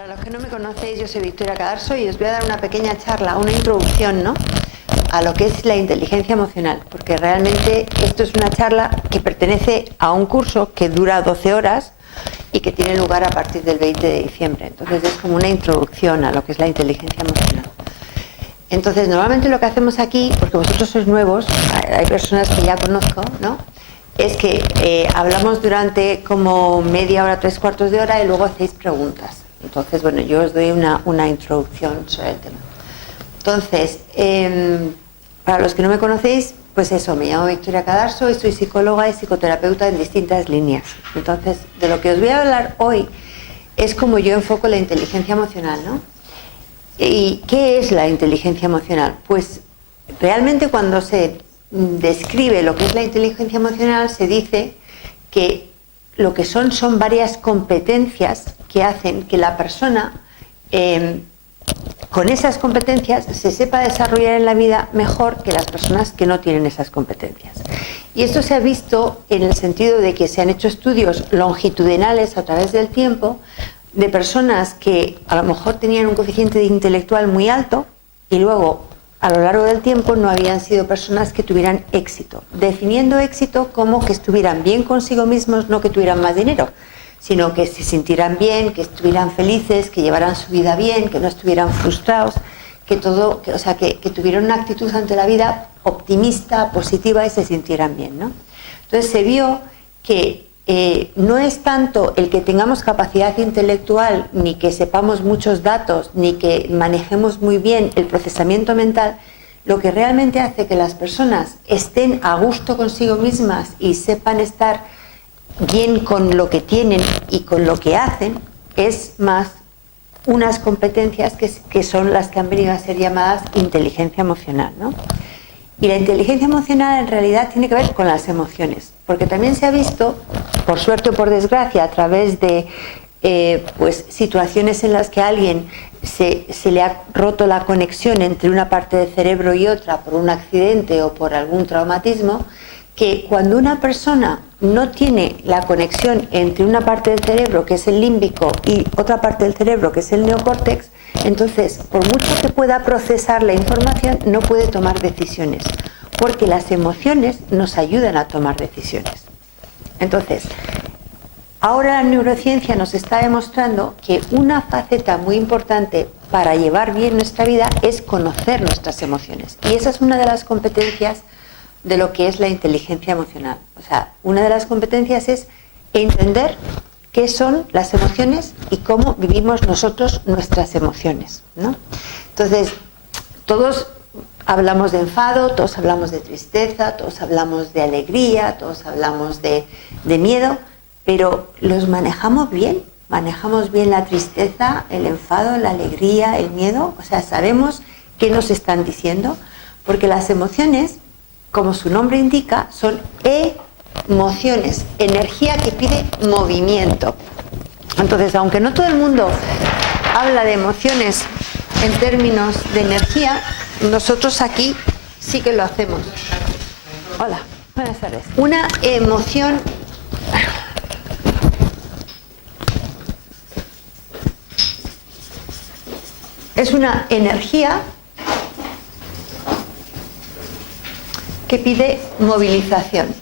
Para los que no me conocéis, yo soy Victoria Cadarso y os voy a dar una pequeña charla, una introducción, ¿no?, a lo que es la inteligencia emocional, porque realmente esto es una charla que pertenece a un curso que dura 12 horas y que tiene lugar a partir del 20 de diciembre. Entonces es como una introducción a lo que es la inteligencia emocional. Entonces normalmente lo que hacemos aquí, porque vosotros sois nuevos, hay personas que ya conozco, ¿no?, es que hablamos durante como media hora, 3/4 de hora y luego hacéis preguntas. Entonces, bueno, yo os doy una introducción sobre el tema. Entonces, para los que no me conocéis, pues eso, me llamo Victoria Cadarso y soy psicóloga y psicoterapeuta en distintas líneas. Entonces, de lo que os voy a hablar hoy es cómo yo enfoco la inteligencia emocional, ¿no? ¿Y qué es la inteligencia emocional? Pues realmente cuando se describe lo que es la inteligencia emocional, se dice que lo que son varias competencias que hacen que la persona con esas competencias se sepa desarrollar en la vida mejor que las personas que no tienen esas competencias. Y esto se ha visto en el sentido de que se han hecho estudios longitudinales a través del tiempo de personas que a lo mejor tenían un coeficiente intelectual muy alto y luego a lo largo del tiempo no habían sido personas que tuvieran éxito, definiendo éxito como que estuvieran bien consigo mismos, no que tuvieran más dinero, sino que se sintieran bien, que estuvieran felices, que llevaran su vida bien, que no estuvieran frustrados, que tuvieran una actitud ante la vida optimista, positiva y se sintieran bien, ¿no? Entonces se vio que no es tanto el que tengamos capacidad intelectual, ni que sepamos muchos datos, ni que manejemos muy bien el procesamiento mental. Lo que realmente hace que las personas estén a gusto consigo mismas y sepan estar bien con lo que tienen y con lo que hacen es más unas competencias que son las que han venido a ser llamadas inteligencia emocional, ¿no? Y la inteligencia emocional en realidad tiene que ver con las emociones, porque también se ha visto, por suerte o por desgracia, a través de pues situaciones en las que a alguien se le ha roto la conexión entre una parte del cerebro y otra por un accidente o por algún traumatismo, que cuando una persona no tiene la conexión entre una parte del cerebro, que es el límbico, y otra parte del cerebro, que es el neocórtex, entonces, por mucho que pueda procesar la información, no puede tomar decisiones, porque las emociones nos ayudan a tomar decisiones. Entonces, ahora la neurociencia nos está demostrando que una faceta muy importante para llevar bien nuestra vida es conocer nuestras emociones. Y esa es una de las competencias de lo que es la inteligencia emocional. O sea, una de las competencias es entender qué son las emociones y cómo vivimos nosotros nuestras emociones, ¿no? Entonces, todos hablamos de enfado, todos hablamos de tristeza, todos hablamos de alegría, todos hablamos de miedo, pero ¿los manejamos bien? ¿Manejamos bien la tristeza, el enfado, la alegría, el miedo? O sea, ¿sabemos qué nos están diciendo? Porque las emociones, como su nombre indica, son emociones, energía que pide movimiento. Entonces, aunque no todo el mundo habla de emociones en términos de energía, nosotros aquí sí que lo hacemos. Hola, buenas tardes. Una emoción es una energía que pide movilización.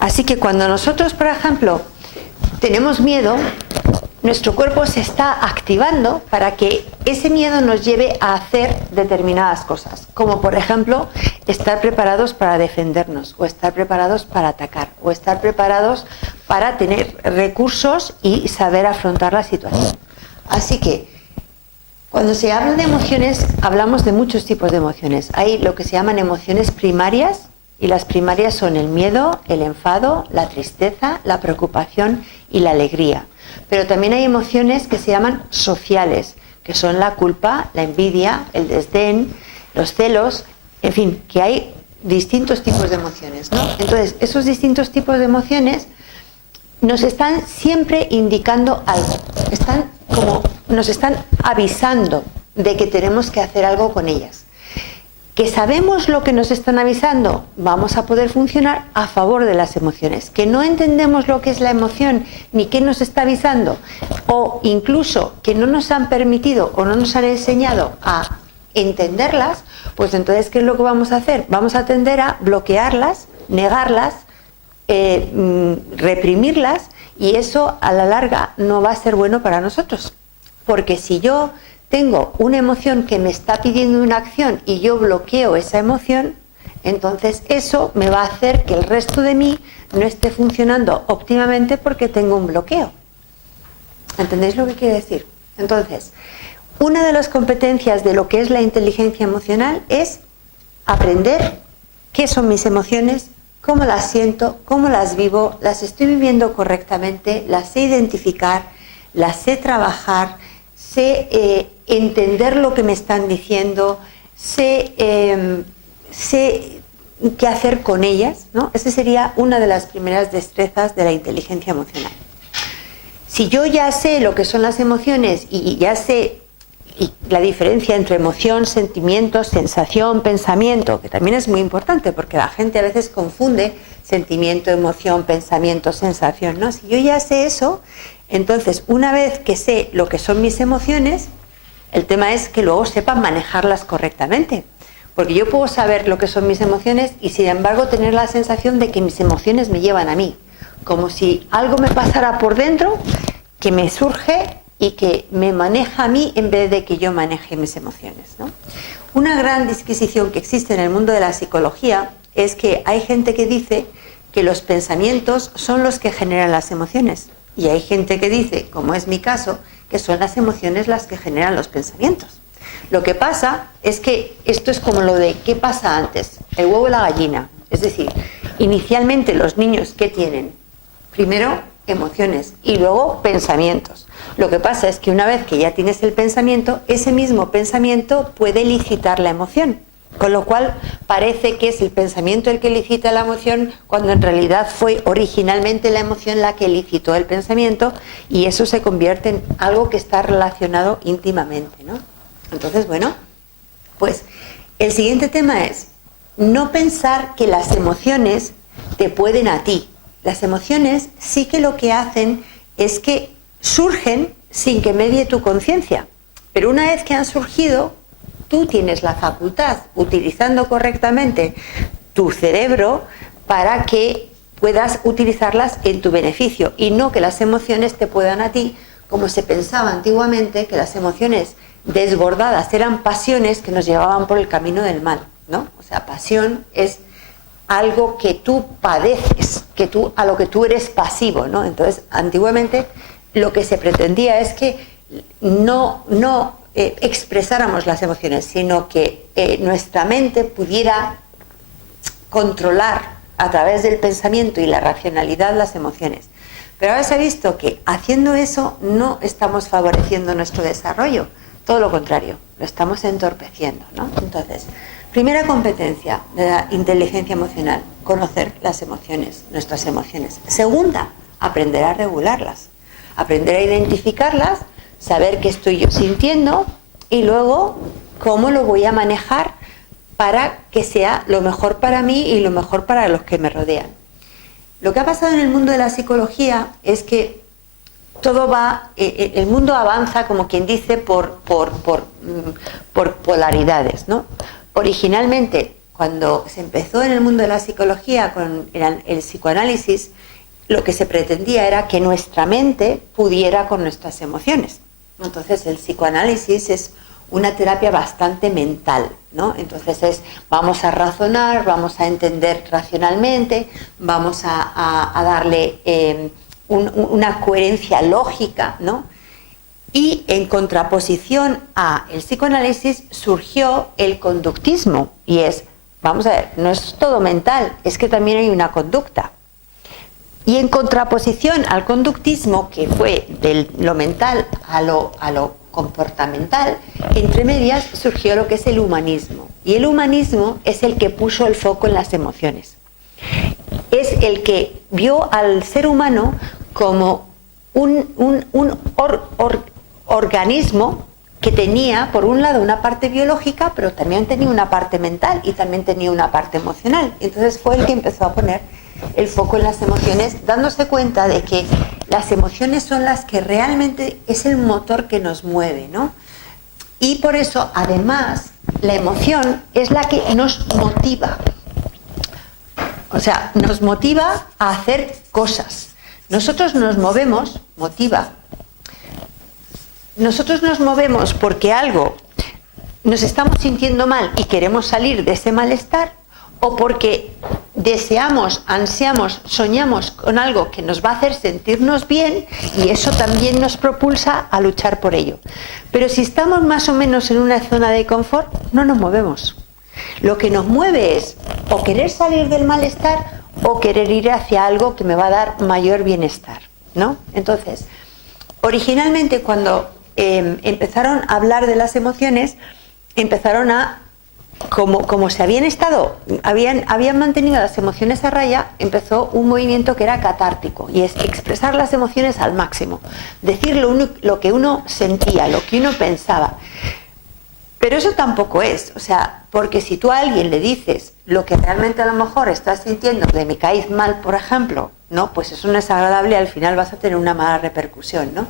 Así que cuando nosotros, por ejemplo, tenemos miedo, nuestro cuerpo se está activando para que ese miedo nos lleve a hacer determinadas cosas, como por ejemplo estar preparados para defendernos, o estar preparados para atacar, o estar preparados para tener recursos y saber afrontar la situación. Así que cuando se habla de emociones, hablamos de muchos tipos de emociones. Hay lo que se llaman emociones primarias, y las primarias son el miedo, el enfado, la tristeza, la preocupación y la alegría. Pero también hay emociones que se llaman sociales, que son la culpa, la envidia, el desdén, los celos, en fin, que hay distintos tipos de emociones, ¿no? Entonces, esos distintos tipos de emociones nos están siempre indicando algo, nos están avisando de que tenemos que hacer algo con ellas. Que sabemos lo que nos están avisando, vamos a poder funcionar a favor de las emociones. Que no entendemos lo que es la emoción ni qué nos está avisando, o incluso que no nos han permitido o no nos han enseñado a entenderlas, pues entonces ¿qué es lo que vamos a hacer? Vamos a tender a bloquearlas, negarlas, reprimirlas, y eso a la larga no va a ser bueno para nosotros. Porque si yo tengo una emoción que me está pidiendo una acción y yo bloqueo esa emoción, entonces eso me va a hacer que el resto de mí no esté funcionando óptimamente porque tengo un bloqueo. ¿Entendéis lo que quiero decir? Entonces, una de las competencias de lo que es la inteligencia emocional es aprender qué son mis emociones, cómo las siento, cómo las vivo, las estoy viviendo correctamente, las sé identificar, las sé trabajar, sé entender lo que me están diciendo, sé qué hacer con ellas, ¿no? Esa sería una de las primeras destrezas de la inteligencia emocional. Si yo ya sé lo que son las emociones y ya sé la diferencia entre emoción, sentimiento, sensación, pensamiento, que también es muy importante porque la gente a veces confunde sentimiento, emoción, pensamiento, sensación, ¿no? Si yo ya sé eso, entonces una vez que sé lo que son mis emociones, el tema es que luego sepa manejarlas correctamente. Porque yo puedo saber lo que son mis emociones y sin embargo tener la sensación de que mis emociones me llevan a mí. Como si algo me pasara por dentro, que me surge y que me maneja a mí en vez de que yo maneje mis emociones, ¿no? Una gran disquisición que existe en el mundo de la psicología es que hay gente que dice que los pensamientos son los que generan las emociones. Y hay gente que dice, como es mi caso, que son las emociones las que generan los pensamientos. Lo que pasa es que esto es como lo de ¿qué pasa antes? El huevo o la gallina. Es decir, inicialmente los niños, ¿qué tienen? Primero, emociones y luego pensamientos. Lo que pasa es que una vez que ya tienes el pensamiento, ese mismo pensamiento puede elicitar la emoción. Con lo cual parece que es el pensamiento el que elicita la emoción, cuando en realidad fue originalmente la emoción la que elicitó el pensamiento, y eso se convierte en algo que está relacionado íntimamente, ¿no? Entonces, bueno, pues el siguiente tema es no pensar que las emociones te pueden a ti. Las emociones sí que lo que hacen es que surgen sin que medie tu conciencia, pero una vez que han surgido, tú tienes la facultad, utilizando correctamente tu cerebro, para que puedas utilizarlas en tu beneficio y no que las emociones te puedan a ti, como se pensaba antiguamente, que las emociones desbordadas eran pasiones que nos llevaban por el camino del mal, ¿no? O sea, pasión es algo que tú padeces, a lo que tú eres pasivo, ¿no? Entonces, antiguamente lo que se pretendía es que no expresáramos las emociones, sino que nuestra mente pudiera controlar a través del pensamiento y la racionalidad las emociones. Pero ahora se ha visto que haciendo eso no estamos favoreciendo nuestro desarrollo, todo lo contrario, lo estamos entorpeciendo, ¿no? Entonces, primera competencia de la inteligencia emocional, conocer las emociones, nuestras emociones. Segunda, aprender a regularlas, aprender a identificarlas, saber qué estoy yo sintiendo y luego cómo lo voy a manejar para que sea lo mejor para mí y lo mejor para los que me rodean. Lo que ha pasado en el mundo de la psicología es que todo el mundo avanza, como quien dice, por polaridades, ¿no? Originalmente, cuando se empezó en el mundo de la psicología con el psicoanálisis, lo que se pretendía era que nuestra mente pudiera con nuestras emociones. Entonces, el psicoanálisis es una terapia bastante mental, ¿no? Entonces vamos a razonar, vamos a entender racionalmente, vamos a darle una coherencia lógica, ¿no? Y en contraposición a el psicoanálisis surgió el conductismo, y es, vamos a ver, no es todo mental, es que también hay una conducta. Y en contraposición al conductismo, que fue de lo mental a lo comportamental, entre medias surgió lo que es el humanismo. Y el humanismo es el que puso el foco en las emociones. Es el que vio al ser humano como un organismo que tenía, por un lado, una parte biológica, pero también tenía una parte mental y también tenía una parte emocional. Entonces fue el que empezó a poner el foco en las emociones, dándose cuenta de que las emociones son las que realmente es el motor que nos mueve, ¿no? Y por eso, además, la emoción es la que nos motiva. O sea, nos motiva a hacer cosas. Nosotros nos movemos, nosotros nos movemos porque algo nos estamos sintiendo mal y queremos salir de ese malestar, o porque deseamos, ansiamos, soñamos con algo que nos va a hacer sentirnos bien y eso también nos propulsa a luchar por ello. Pero si estamos más o menos en una zona de confort, no nos movemos. Lo que nos mueve es o querer salir del malestar o querer ir hacia algo que me va a dar mayor bienestar, ¿no? Entonces, originalmente cuando empezaron a hablar de las emociones, empezaron a, como se habían mantenido las emociones a raya, empezó un movimiento que era catártico, y es expresar las emociones al máximo, decir lo que uno sentía, lo que uno pensaba. Pero eso tampoco es, o sea, porque si tú a alguien le dices lo que realmente a lo mejor estás sintiendo, de me caes mal, por ejemplo, ¿no? Pues eso no es agradable, al final vas a tener una mala repercusión, ¿no?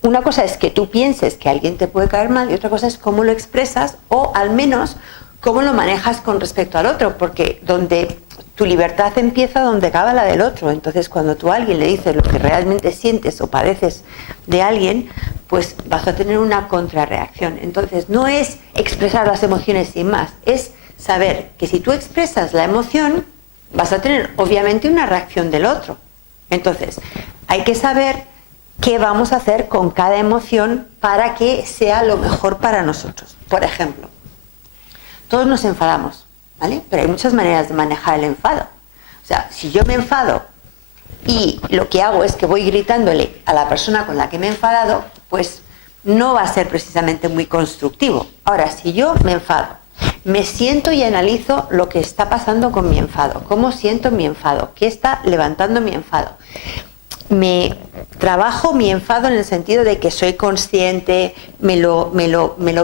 Una cosa es que tú pienses que alguien te puede caer mal y otra cosa es cómo lo expresas, o al menos cómo lo manejas con respecto al otro, porque donde tu libertad empieza, donde acaba la del otro. Entonces, cuando tú a alguien le dices lo que realmente sientes o padeces de alguien, pues vas a tener una contrarreacción. Entonces, no es expresar las emociones sin más, es saber que si tú expresas la emoción, vas a tener obviamente una reacción del otro. Entonces, hay que saber qué vamos a hacer con cada emoción para que sea lo mejor para nosotros. Por ejemplo, todos nos enfadamos, ¿vale? Pero hay muchas maneras de manejar el enfado. O sea, si yo me enfado y lo que hago es que voy gritándole a la persona con la que me he enfadado, pues no va a ser precisamente muy constructivo. Ahora, si yo me enfado, me siento y analizo lo que está pasando con mi enfado, cómo siento mi enfado, qué está levantando mi enfado. Me trabajo mi enfado en el sentido de que soy consciente, me lo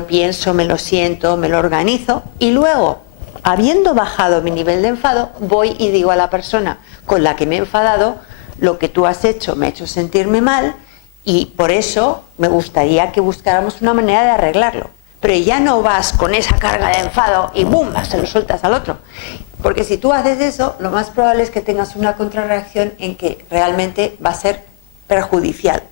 pienso, me lo siento, me lo organizo, y luego, habiendo bajado mi nivel de enfado, voy y digo a la persona con la que me he enfadado: lo que tú has hecho me ha hecho sentirme mal y por eso me gustaría que buscáramos una manera de arreglarlo. Pero ya no vas con esa carga de enfado y ¡bum!, se lo sueltas al otro. Porque si tú haces eso, lo más probable es que tengas una contrarreacción en que realmente va a ser perjudicial.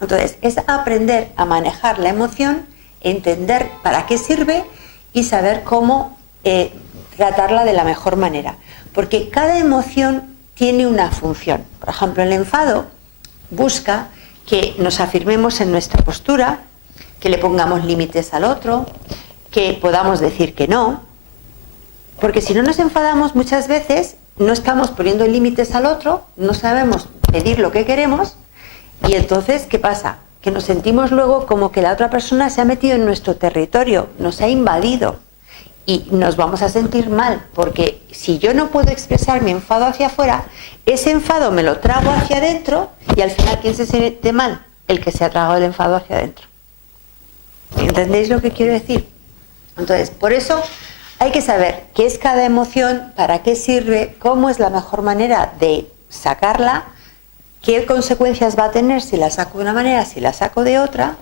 Entonces, es aprender a manejar la emoción, entender para qué sirve y saber cómo tratarla de la mejor manera. Porque cada emoción tiene una función. Por ejemplo, el enfado busca que nos afirmemos en nuestra postura, que le pongamos límites al otro, que podamos decir que no. Porque si no nos enfadamos, muchas veces no estamos poniendo límites al otro, no sabemos pedir lo que queremos, y entonces, ¿qué pasa? Que nos sentimos luego como que la otra persona se ha metido en nuestro territorio, nos ha invadido, y nos vamos a sentir mal, porque si yo no puedo expresar mi enfado hacia afuera, ese enfado me lo trago hacia adentro, y al final, ¿quién se siente mal? El que se ha tragado el enfado hacia adentro. ¿Entendéis lo que quiero decir? Entonces, por eso hay que saber qué es cada emoción, para qué sirve, cómo es la mejor manera de sacarla, qué consecuencias va a tener si la saco de una manera, si la saco de otra,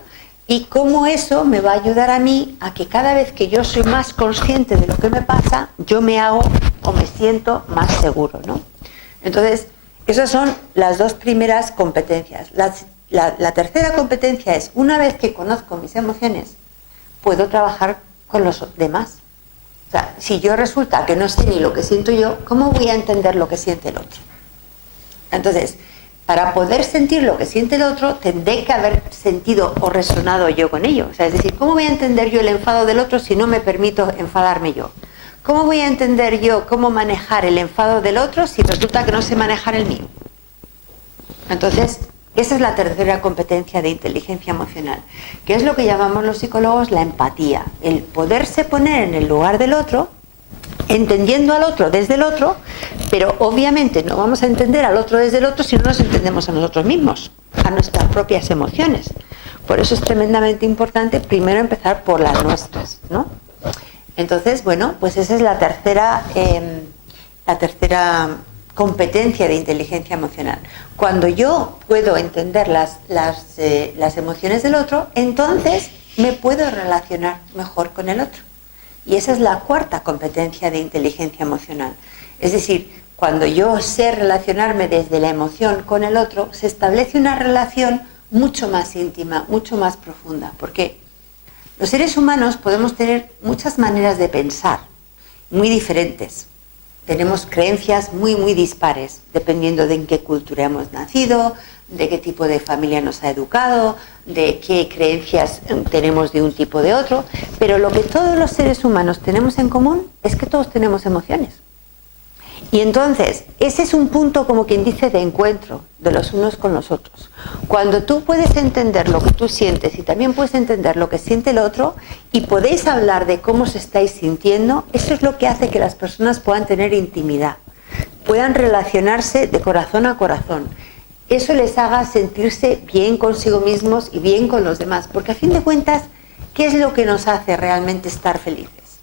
y cómo eso me va a ayudar a mí a que cada vez que yo soy más consciente de lo que me pasa, yo me hago o me siento más seguro, ¿no? Entonces, esas son las dos primeras competencias. La tercera competencia es, una vez que conozco mis emociones, puedo trabajar con los demás. O sea, si yo resulta que no sé ni lo que siento yo, ¿cómo voy a entender lo que siente el otro? Entonces, para poder sentir lo que siente el otro, tendré que haber sentido o resonado yo con ello. O sea, es decir, ¿cómo voy a entender yo el enfado del otro si no me permito enfadarme yo? ¿Cómo voy a entender yo cómo manejar el enfado del otro si resulta que no sé manejar el mío? Entonces, esa es la tercera competencia de inteligencia emocional, que es lo que llamamos los psicólogos la empatía, el poderse poner en el lugar del otro, entendiendo al otro desde el otro, pero obviamente no vamos a entender al otro desde el otro si no nos entendemos a nosotros mismos, a nuestras propias emociones. Por eso es tremendamente importante primero empezar por las nuestras, ¿no? Entonces, bueno, pues esa es la tercera competencia de inteligencia emocional. Cuando yo puedo entender las emociones del otro, entonces me puedo relacionar mejor con el otro. Y esa es la cuarta competencia de inteligencia emocional. Es decir, cuando yo sé relacionarme desde la emoción con el otro, se establece una relación mucho más íntima, mucho más profunda. Porque los seres humanos podemos tener muchas maneras de pensar, muy diferentes. Tenemos creencias muy, muy dispares, dependiendo de en qué cultura hemos nacido, de qué tipo de familia nos ha educado, de qué creencias tenemos de un tipo o de otro. Pero lo que todos los seres humanos tenemos en común es que todos tenemos emociones. Y entonces, ese es un punto, como quien dice, de encuentro de los unos con los otros. Cuando tú puedes entender lo que tú sientes y también puedes entender lo que siente el otro y podéis hablar de cómo os estáis sintiendo, eso es lo que hace que las personas puedan tener intimidad, puedan relacionarse de corazón a corazón. Eso les haga sentirse bien consigo mismos y bien con los demás. Porque a fin de cuentas, ¿qué es lo que nos hace realmente estar felices?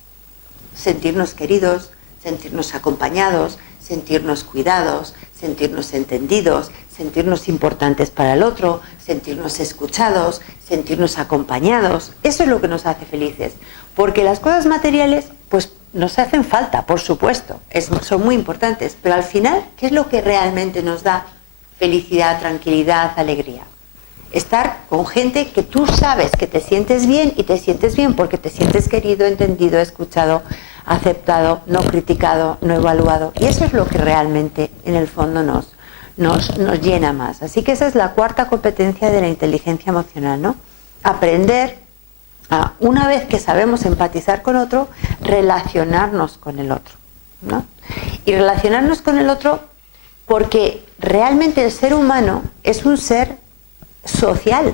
Sentirnos queridos, sentirnos acompañados, sentirnos cuidados, sentirnos entendidos, sentirnos importantes para el otro, sentirnos escuchados, sentirnos acompañados. Eso es lo que nos hace felices. Porque las cosas materiales, pues nos hacen falta, por supuesto, son muy importantes. Pero al final, ¿qué es lo que realmente nos da felicidad, tranquilidad, alegría? Estar con gente que tú sabes que te sientes bien y te sientes bien porque te sientes querido, entendido, escuchado, aceptado, no criticado, no evaluado. Y eso es lo que realmente en el fondo nos llena más. Así que esa es la cuarta competencia de la inteligencia emocional, ¿no? Aprender a, una vez que sabemos empatizar con otro, relacionarnos con el otro, ¿no? Y relacionarnos con el otro porque realmente el ser humano es un ser social.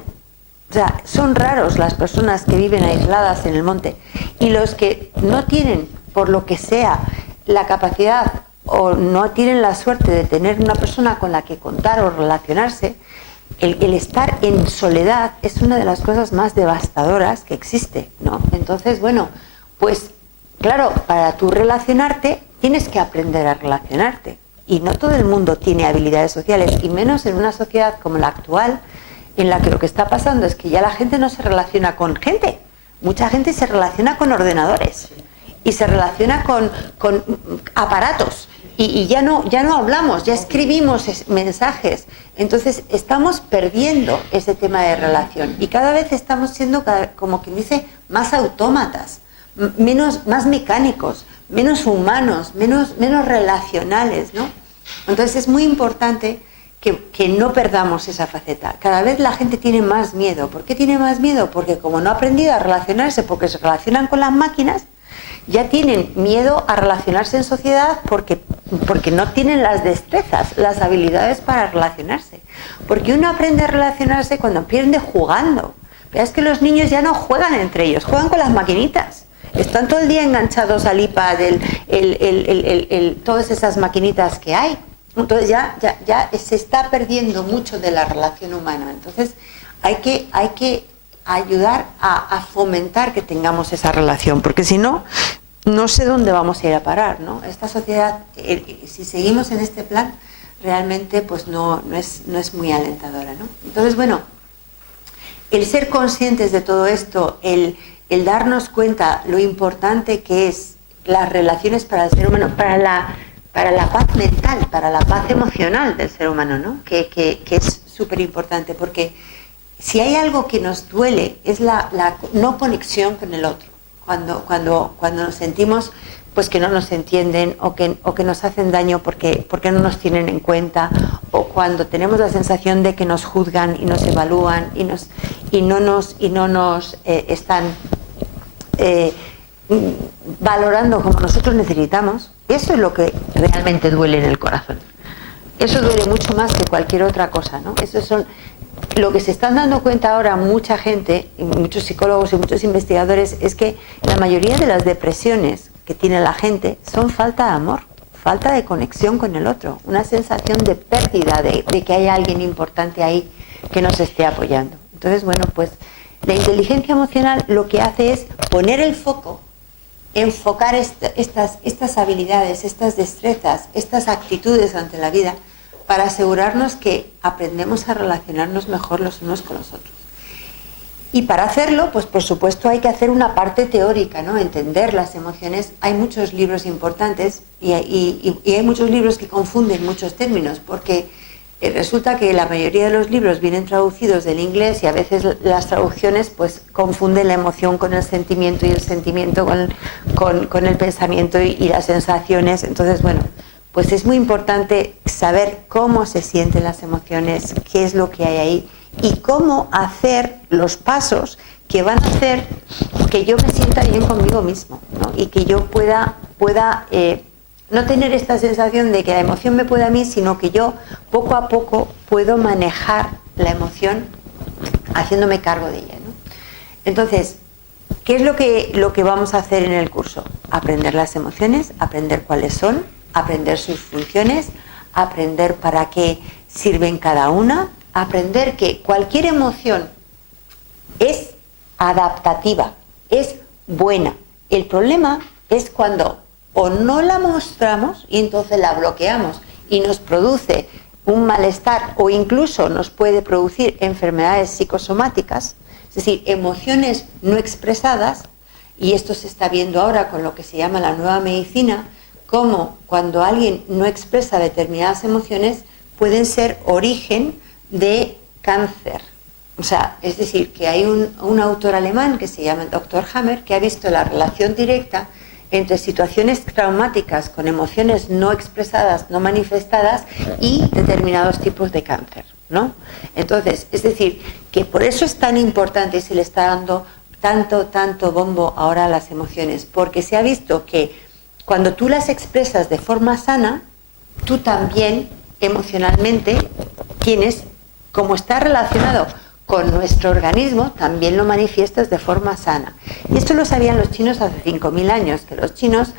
O sea, son raros las personas que viven aisladas en el monte, y los que no tienen, por lo que sea, la capacidad o no tienen la suerte de tener una persona con la que contar o relacionarse, el estar en soledad es una de las cosas más devastadoras que existe, ¿no? Entonces, bueno, pues claro, para tú relacionarte tienes que aprender a relacionarte, y no todo el mundo tiene habilidades sociales, y menos en una sociedad como la actual, en la que lo que está pasando es que ya la gente no se relaciona con gente. Mucha gente se relaciona con ordenadores y se relaciona con aparatos y ya no hablamos, ya escribimos más. Entonces estamos perdiendo ese tema de relación y cada vez estamos siendo, como quien dice, más autómatas, más mecánicos, menos humanos, menos relacionales, ¿no? Entonces es muy importante que no perdamos esa faceta. Cada vez la gente tiene más miedo. ¿Por qué tiene más miedo? Porque como no ha aprendido a relacionarse, porque se relacionan con las máquinas, ya tienen miedo a relacionarse en sociedad porque no tienen las destrezas, las habilidades para relacionarse. Porque uno aprende a relacionarse cuando aprende jugando. Pero es que los niños ya no juegan entre ellos, juegan con las maquinitas. Están todo el día enganchados al iPad, todas esas maquinitas que hay. Entonces ya se está perdiendo mucho de la relación humana. Entonces hay que ayudar a fomentar que tengamos esa relación, porque si no, no sé dónde vamos a ir a parar, ¿no? Esta sociedad, si seguimos en este plan, realmente pues no es muy alentadora, ¿no? Entonces, bueno, el ser conscientes de todo esto, el darnos cuenta lo importante que es las relaciones para el ser humano, para la paz mental, para la paz emocional del ser humano, ¿no? Que es súper importante, porque si hay algo que nos duele es la no conexión con el otro. Cuando nos sentimos pues que no nos entienden o que nos hacen daño porque no nos tienen en cuenta, o cuando tenemos la sensación de que nos juzgan y nos evalúan y no nos están valorando como nosotros necesitamos. Eso es lo que realmente duele en el corazón. Eso duele mucho más que cualquier otra cosa, ¿no? Eso son lo que se están dando cuenta ahora mucha gente, muchos psicólogos y muchos investigadores, es que la mayoría de las depresiones que tiene la gente son falta de amor, falta de conexión con el otro, una sensación de pérdida de que hay alguien importante ahí que nos esté apoyando. Entonces, bueno, pues la inteligencia emocional lo que hace es poner el foco, enfocar estas habilidades, estas destrezas, estas actitudes ante la vida para asegurarnos que aprendemos a relacionarnos mejor los unos con los otros. Y para hacerlo, pues por supuesto hay que hacer una parte teórica, ¿no? Entender las emociones. Hay muchos libros importantes y hay muchos libros que confunden muchos términos, porque resulta que la mayoría de los libros vienen traducidos del inglés y a veces las traducciones pues confunden la emoción con el sentimiento y el sentimiento con el pensamiento y las sensaciones. Entonces, bueno, pues es muy importante saber cómo se sienten las emociones, qué es lo que hay ahí y cómo hacer los pasos que van a hacer que yo me sienta bien conmigo mismo, ¿no? Y que yo pueda no tener esta sensación de que la emoción me puede a mí, sino que yo poco a poco puedo manejar la emoción haciéndome cargo de ella, ¿no? Entonces, ¿qué es lo que vamos a hacer en el curso? Aprender las emociones, aprender cuáles son, aprender sus funciones, aprender para qué sirven cada una, aprender que cualquier emoción es adaptativa, es buena. El problema es cuando o no la mostramos y entonces la bloqueamos y nos produce un malestar o incluso nos puede producir enfermedades psicosomáticas, es decir, emociones no expresadas, y esto se está viendo ahora con lo que se llama la nueva medicina, como cuando alguien no expresa determinadas emociones pueden ser origen de cáncer. O sea, es decir, que hay un autor alemán que se llama el Dr. Hammer que ha visto la relación directa entre situaciones traumáticas con emociones no expresadas, no manifestadas y determinados tipos de cáncer, ¿no? Entonces, es decir, que por eso es tan importante y se le está dando tanto bombo ahora a las emociones, porque se ha visto que cuando tú las expresas de forma sana, tú también emocionalmente tienes, como está relacionado con nuestro organismo, también lo manifiestas de forma sana. Y esto lo sabían los chinos hace 5.000 años, que los chinos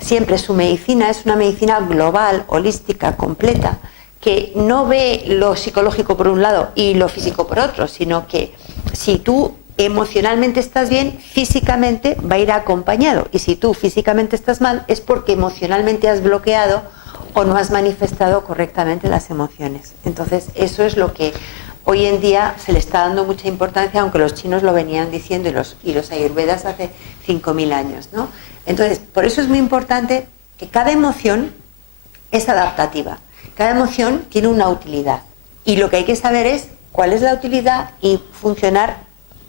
siempre su medicina es una medicina global, holística, completa, que no ve lo psicológico por un lado y lo físico por otro, sino que si tú emocionalmente estás bien, físicamente va a ir acompañado. Y si tú físicamente estás mal, es porque emocionalmente has bloqueado o no has manifestado correctamente las emociones. Entonces, eso es lo que hoy en día se le está dando mucha importancia, aunque los chinos lo venían diciendo y los ayurvedas hace 5.000 años, ¿no? Entonces, por eso es muy importante que cada emoción es adaptativa. Cada emoción tiene una utilidad. Y lo que hay que saber es cuál es la utilidad y funcionar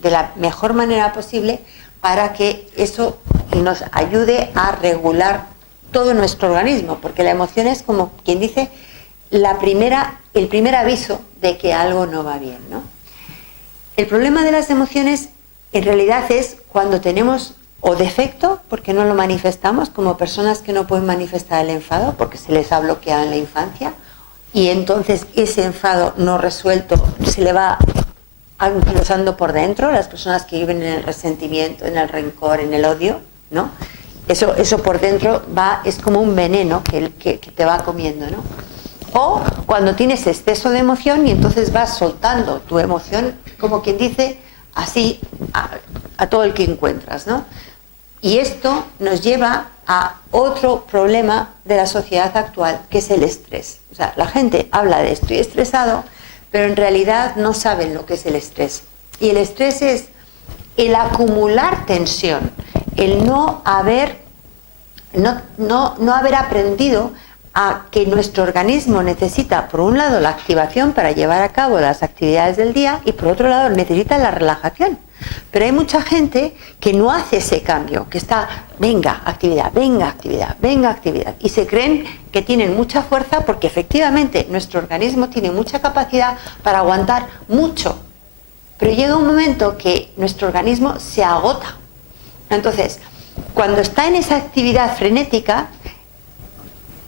de la mejor manera posible para que eso nos ayude a regular todo nuestro organismo, porque la emoción es como quien dice el primer aviso de que algo no va bien, ¿no? El problema de las emociones en realidad es cuando tenemos o defecto, porque no lo manifestamos, como personas que no pueden manifestar el enfado porque se les ha bloqueado en la infancia y entonces ese enfado no resuelto se le va anquilosando por dentro, las personas que viven en el resentimiento, en el rencor, en el odio, ¿no? Eso por dentro es como un veneno que te va comiendo, ¿no? O cuando tienes exceso de emoción y entonces vas soltando tu emoción, como quien dice, así a todo el que encuentras, ¿no? Y esto nos lleva a otro problema de la sociedad actual, que es el estrés. O sea, la gente habla de estoy estresado, pero en realidad no saben lo que es el estrés. Y el estrés es el acumular tensión, el no haber aprendido a que nuestro organismo necesita, por un lado, la activación para llevar a cabo las actividades del día y por otro lado necesita la relajación. Pero hay mucha gente que no hace ese cambio, que está, venga, actividad, venga, actividad, venga, actividad. Y se creen que tienen mucha fuerza porque efectivamente nuestro organismo tiene mucha capacidad para aguantar mucho. Pero llega un momento que nuestro organismo se agota. Entonces, cuando está en esa actividad frenética,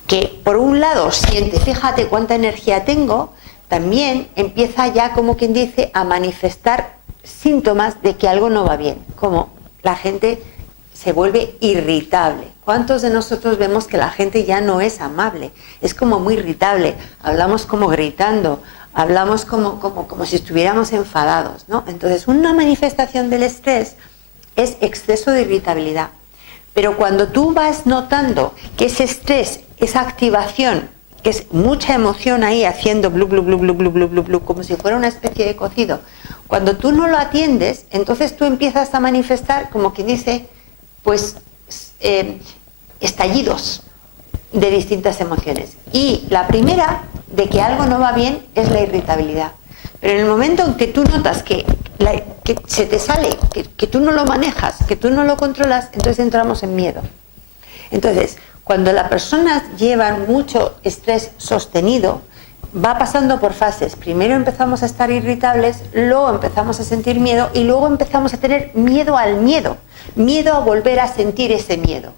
que por un lado siente, fíjate cuánta energía tengo, también empieza ya, como quien dice, a manifestar síntomas de que algo no va bien, como la gente se vuelve irritable. ¿Cuántos de nosotros vemos que la gente ya no es amable? Es como muy irritable, hablamos como gritando, hablamos como si estuviéramos enfadados, ¿no? Entonces, una manifestación del estrés es exceso de irritabilidad. Pero cuando tú vas notando que ese estrés, esa activación, que es mucha emoción ahí haciendo blu, blu, blu, blu, blu, blu, blu, blu, como si fuera una especie de cocido, cuando tú no lo atiendes, entonces tú empiezas a manifestar, como quien dice, pues estallidos de distintas emociones. Y la primera, de que algo no va bien, es la irritabilidad. Pero en el momento en que tú notas que se te sale, que tú no lo manejas, que tú no lo controlas, entonces entramos en miedo. Entonces, cuando la persona lleva mucho estrés sostenido, va pasando por fases. Primero empezamos a estar irritables, luego empezamos a sentir miedo y luego empezamos a tener miedo al miedo, miedo a volver a sentir ese miedo.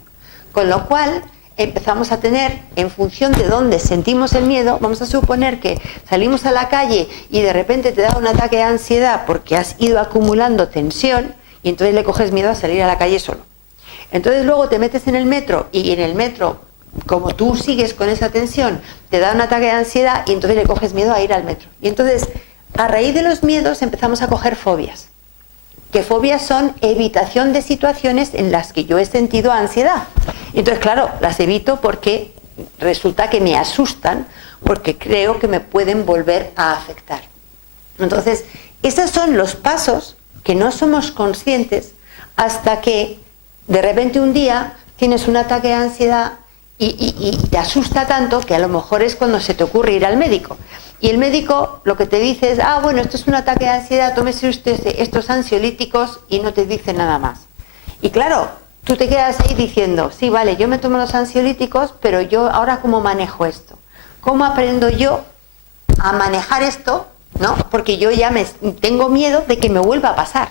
Con lo cual empezamos a tener, en función de dónde sentimos el miedo, vamos a suponer que salimos a la calle y de repente te da un ataque de ansiedad porque has ido acumulando tensión y entonces le coges miedo a salir a la calle solo. Entonces luego te metes en el metro y en el metro, como tú sigues con esa tensión, te da un ataque de ansiedad y entonces le coges miedo a ir al metro. Y entonces, a raíz de los miedos empezamos a coger fobias. Que fobias son evitación de situaciones en las que yo he sentido ansiedad. Entonces, claro, las evito porque resulta que me asustan, porque creo que me pueden volver a afectar. Entonces, esos son los pasos que no somos conscientes hasta que de repente un día tienes un ataque de ansiedad y te asusta tanto que a lo mejor es cuando se te ocurre ir al médico. Y el médico lo que te dice es, bueno, esto es un ataque de ansiedad, tómese usted estos ansiolíticos y no te dice nada más. Y claro, tú te quedas ahí diciendo, sí, vale, yo me tomo los ansiolíticos, pero yo ahora ¿cómo manejo esto? ¿Cómo aprendo yo a manejar esto? ¿No? Porque yo ya tengo miedo de que me vuelva a pasar.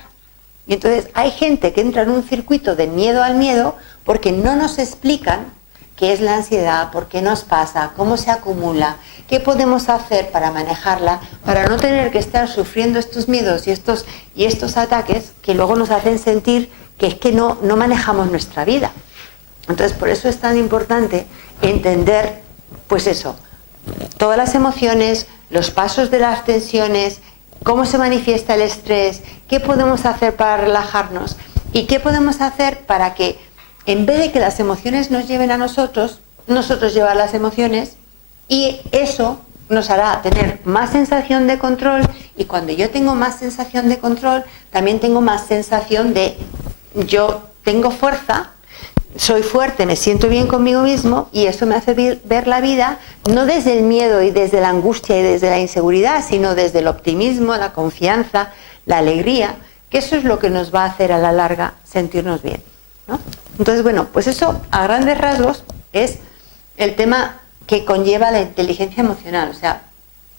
Y entonces hay gente que entra en un circuito de miedo al miedo porque no nos explican qué es la ansiedad, por qué nos pasa, cómo se acumula, qué podemos hacer para manejarla, para no tener que estar sufriendo estos miedos y estos ataques que luego nos hacen sentir que es que no manejamos nuestra vida. Entonces, por eso es tan importante entender, pues eso, todas las emociones, los pasos de las tensiones, cómo se manifiesta el estrés, qué podemos hacer para relajarnos y qué podemos hacer para que, en vez de que las emociones nos lleven a nosotros llevar las emociones, y eso nos hará tener más sensación de control, y cuando yo tengo más sensación de control, también tengo más sensación de yo tengo fuerza, soy fuerte, me siento bien conmigo mismo, y eso me hace ver la vida no desde el miedo y desde la angustia y desde la inseguridad, sino desde el optimismo, la confianza, la alegría, que eso es lo que nos va a hacer a la larga sentirnos bien, ¿no? Entonces, bueno, pues eso a grandes rasgos es el tema que conlleva la inteligencia emocional. O sea,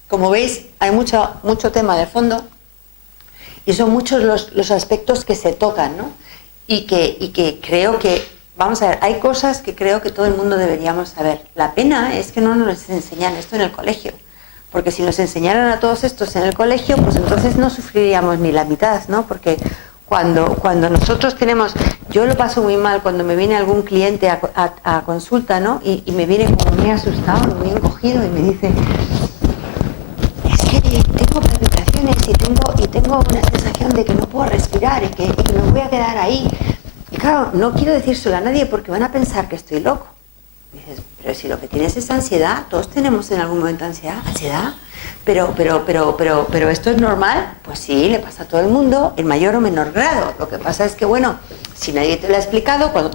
como veis, hay mucho tema de fondo y son muchos los aspectos que se tocan, ¿no? Y que creo que, vamos a ver, hay cosas que creo que todo el mundo deberíamos saber. La pena es que no nos enseñan esto en el colegio, porque si nos enseñaran a todos estos en el colegio, pues entonces no sufriríamos ni la mitad, ¿no? Porque cuando nosotros tenemos, yo lo paso muy mal cuando me viene algún cliente a consulta, ¿no? Y me viene como muy asustado, muy encogido y me dice, es que tengo palpitaciones y tengo una sensación de que no puedo respirar y que me voy a quedar ahí. Y claro, no quiero decírselo a nadie porque van a pensar que estoy loco. Y dices, pero si lo que tienes es ansiedad, todos tenemos en algún momento ansiedad, pero esto es normal. Pues sí, le pasa a todo el mundo en mayor o menor grado. Lo que pasa es que, bueno, si nadie te lo ha explicado, cuando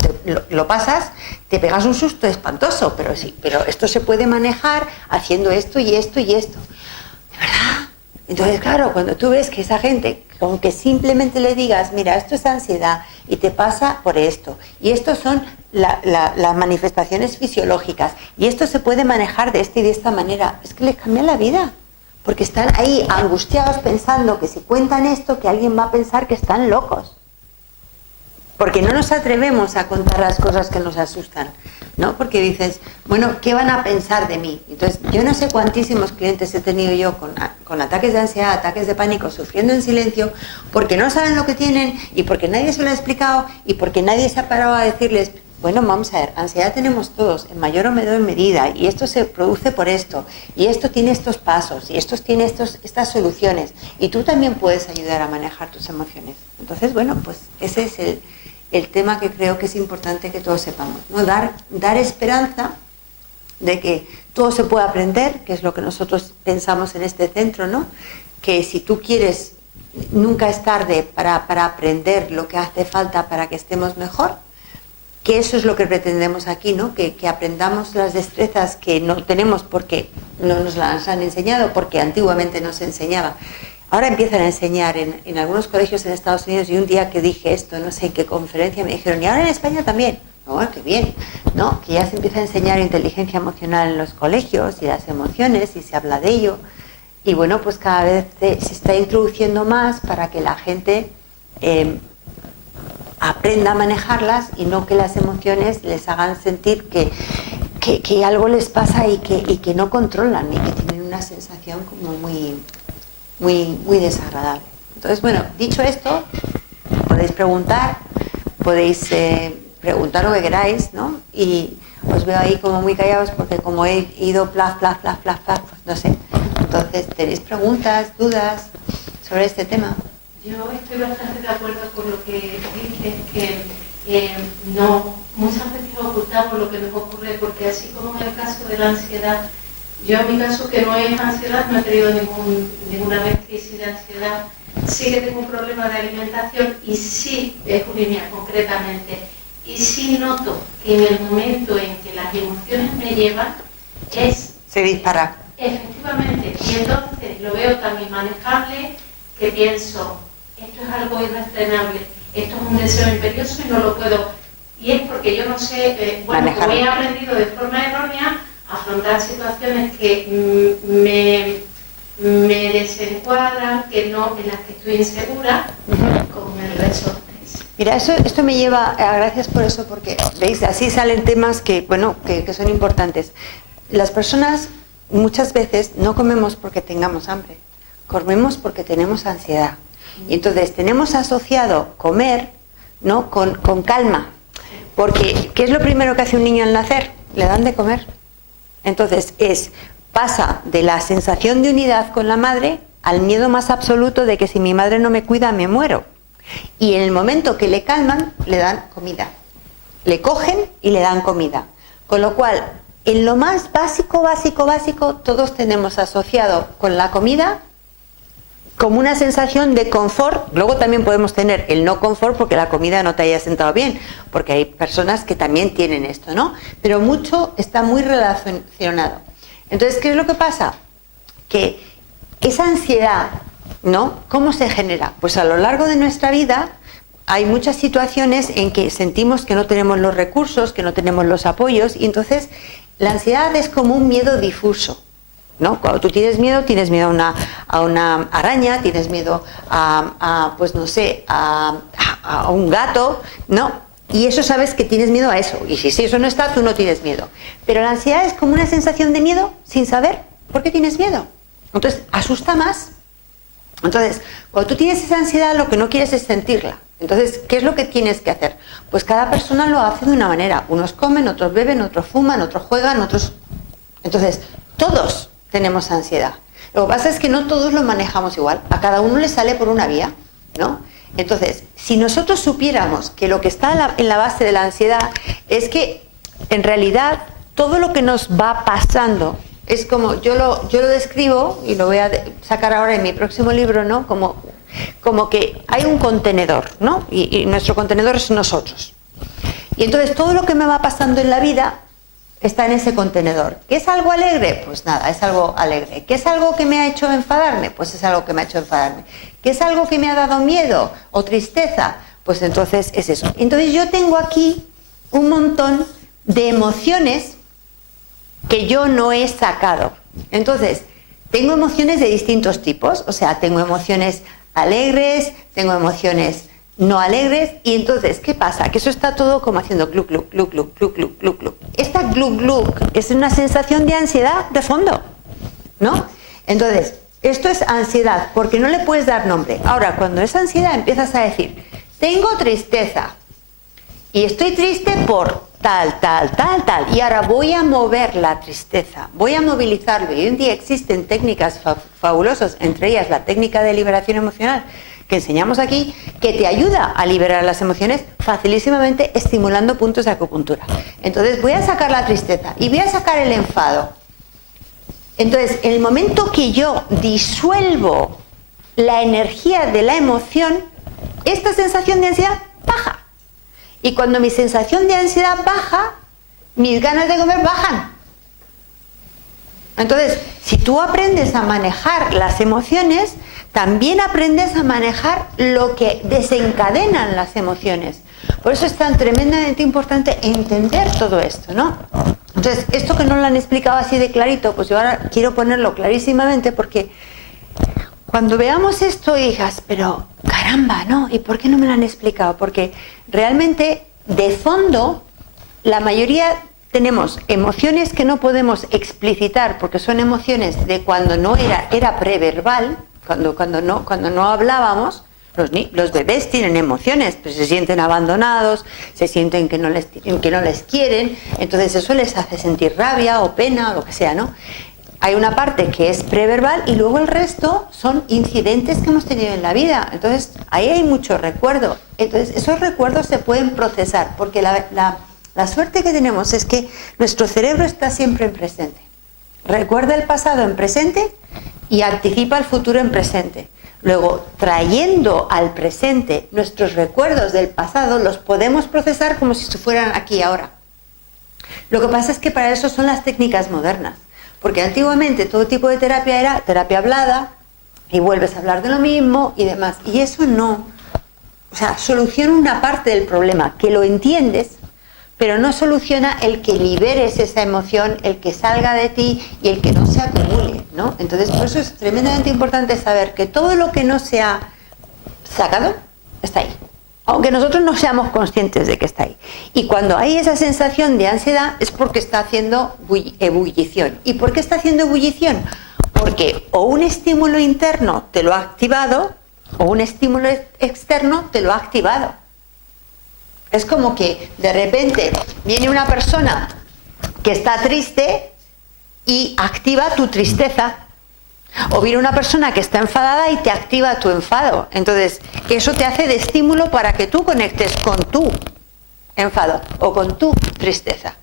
lo pasas, te pegas un susto espantoso, pero sí, pero esto se puede manejar haciendo esto y esto y esto. ¿De verdad? Entonces, claro, cuando tú ves que esa gente, con que simplemente le digas, mira, esto es ansiedad y te pasa por esto, y estos son las manifestaciones fisiológicas, y esto se puede manejar de esta y de esta manera, es que les cambia la vida, porque están ahí angustiados pensando que si cuentan esto, que alguien va a pensar que están locos. porque no nos atrevemos a contar las cosas que nos asustan, ¿no? Porque dices, bueno, ¿qué van a pensar de mí? Entonces, yo no sé cuantísimos clientes he tenido yo con ataques de ansiedad, ataques de pánico, sufriendo en silencio, porque no saben lo que tienen y porque nadie se lo ha explicado y porque nadie se ha parado a decirles, bueno, vamos a ver, ansiedad tenemos todos, en mayor o menor medida, y esto se produce por esto, y esto tiene estos pasos, y esto tiene estas soluciones, y tú también puedes ayudar a manejar tus emociones. Entonces, bueno, pues ese es el tema que creo que es importante que todos sepamos, ¿no? Dar esperanza de que todo se puede aprender, que es lo que nosotros pensamos en este centro, ¿no? Que si tú quieres, nunca es tarde para aprender lo que hace falta para que estemos mejor, que eso es lo que pretendemos aquí, ¿no? Que aprendamos las destrezas que no tenemos porque no nos las han enseñado, porque antiguamente no se enseñaba. Ahora empiezan a enseñar en algunos colegios en Estados Unidos, y un día que dije esto, no sé en qué conferencia, me dijeron, y ahora en España también. Oh, qué bien, ¿no? Que ya se empieza a enseñar inteligencia emocional en los colegios y las emociones, y se habla de ello. Y bueno, pues cada vez se está introduciendo más para que la gente aprenda a manejarlas y no que las emociones les hagan sentir que algo les pasa y que no controlan y que tienen una sensación como muy desagradable. Entonces, bueno, dicho esto, podéis preguntar lo que queráis, ¿no? Y os veo ahí como muy callados porque como he ido plaf, pues no sé. Entonces, ¿tenéis preguntas, dudas sobre este tema? Yo estoy bastante de acuerdo con lo que dices, que no, muchas veces ocultamos lo que nos ocurre, porque así como en el caso de la ansiedad, yo en mi caso, que no es ansiedad, no he tenido ninguna vez crisis de ansiedad, sí que tengo un problema de alimentación y sí, es bulimia concretamente, y sí noto que en el momento en que las emociones me llevan, se dispara. Efectivamente, y entonces lo veo tan inmanejable que pienso, esto es algo irrefrenable, esto es un deseo imperioso y no lo puedo, y es porque yo no sé, como he aprendido de forma errónea a afrontar situaciones que me desencuadran, en las que estoy insegura, con el resorte. Mira, esto me lleva a, gracias por eso, porque veis, así salen temas que son importantes. Las personas muchas veces no comemos porque tengamos hambre, comemos porque tenemos ansiedad. Y entonces tenemos asociado comer, ¿no? con calma. Porque, ¿qué es lo primero que hace un niño al nacer? Le dan de comer. Entonces pasa de la sensación de unidad con la madre al miedo más absoluto de que si mi madre no me cuida me muero. Y en el momento que le calman, le dan comida. Le cogen y le dan comida. Con lo cual, en lo más básico, todos tenemos asociado con la comida como una sensación de confort. Luego también podemos tener el no confort porque la comida no te haya sentado bien, porque hay personas que también tienen esto, ¿no? Pero mucho está muy relacionado. Entonces, ¿qué es lo que pasa? Que esa ansiedad, ¿no? ¿Cómo se genera? Pues a lo largo de nuestra vida hay muchas situaciones en que sentimos que no tenemos los recursos, que no tenemos los apoyos, y entonces la ansiedad es como un miedo difuso, ¿no? Cuando tú tienes miedo a una araña, tienes miedo pues no sé, a un gato, ¿no? Y eso sabes que tienes miedo a eso. Y si eso no está, tú no tienes miedo. Pero la ansiedad es como una sensación de miedo sin saber por qué tienes miedo. Entonces, asusta más. Entonces, cuando tú tienes esa ansiedad, lo que no quieres es sentirla. Entonces, ¿qué es lo que tienes que hacer? Pues cada persona lo hace de una manera. Unos comen, otros beben, otros fuman, otros juegan, otros... Entonces, todos tenemos ansiedad. Lo que pasa es que no todos lo manejamos igual. A cada uno le sale por una vía, ¿no? Entonces, si nosotros supiéramos que lo que está en la base de la ansiedad es que, en realidad, todo lo que nos va pasando es como, yo lo describo, y lo voy a sacar ahora en mi próximo libro, ¿no? Como que hay un contenedor, ¿no? Y nuestro contenedor es nosotros. Y entonces todo lo que me va pasando en la vida está en ese contenedor. ¿Qué es algo alegre? Pues nada, es algo alegre. ¿Qué es algo que me ha hecho enfadarme? Pues es algo que me ha hecho enfadarme. ¿Qué es algo que me ha dado miedo o tristeza? Pues entonces es eso. Entonces yo tengo aquí un montón de emociones que yo no he sacado. Entonces, tengo emociones de distintos tipos, o sea, tengo emociones alegres, tengo emociones no alegres, y entonces, ¿qué pasa? Que eso está todo como haciendo gluc, gluc, gluc, gluc, gluc, gluc, gluc, gluc. Esta gluc, gluc es una sensación de ansiedad de fondo, ¿no? Entonces, esto es ansiedad, porque no le puedes dar nombre. Ahora, cuando es ansiedad, empiezas a decir, tengo tristeza, y estoy triste por tal, tal, tal, tal, y ahora voy a mover la tristeza, voy a movilizarlo, y hoy en día existen técnicas fabulosas, entre ellas la técnica de liberación emocional, que enseñamos aquí, que te ayuda a liberar las emociones facilísimamente estimulando puntos de acupuntura. Entonces voy a sacar la tristeza y voy a sacar el enfado. Entonces, en el momento que yo disuelvo la energía de la emoción, esta sensación de ansiedad baja. Y cuando mi sensación de ansiedad baja, mis ganas de comer bajan. Entonces, si tú aprendes a manejar las emociones, también aprendes a manejar lo que desencadenan las emociones. Por eso es tan tremendamente importante entender todo esto, ¿no? Entonces, esto que no lo han explicado así de clarito, pues yo ahora quiero ponerlo clarísimamente, porque cuando veamos esto y digas, pero caramba, ¿no? ¿Y por qué no me lo han explicado? Porque realmente, de fondo, la mayoría tenemos emociones que no podemos explicitar, porque son emociones de cuando no era preverbal, cuando no hablábamos. Los bebés tienen emociones, pues se sienten abandonados, se sienten que no les quieren, entonces eso les hace sentir rabia o pena o lo que sea, ¿no? Hay una parte que es preverbal y luego el resto son incidentes que hemos tenido en la vida. Entonces ahí hay mucho recuerdo. Entonces esos recuerdos se pueden procesar, porque la suerte que tenemos es que nuestro cerebro está siempre en presente. Recuerda el pasado en presente y anticipa el futuro en presente. Luego, trayendo al presente nuestros recuerdos del pasado, los podemos procesar como si fueran aquí y ahora. Lo que pasa es que para eso son las técnicas modernas. Porque antiguamente todo tipo de terapia era terapia hablada y vuelves a hablar de lo mismo y demás. Y eso no, o sea, soluciona una parte del problema, que lo entiendes, pero no soluciona el que liberes esa emoción, el que salga de ti y el que no se acumule, ¿no? Entonces, por eso es tremendamente importante saber que todo lo que no se ha sacado está ahí. Aunque nosotros no seamos conscientes de que está ahí. Y cuando hay esa sensación de ansiedad es porque está haciendo ebullición. ¿Y por qué está haciendo ebullición? Porque o un estímulo interno te lo ha activado o un estímulo externo te lo ha activado. Es como que de repente viene una persona que está triste y activa tu tristeza. O viene una persona que está enfadada y te activa tu enfado. Entonces, eso te hace de estímulo para que tú conectes con tu enfado o con tu tristeza.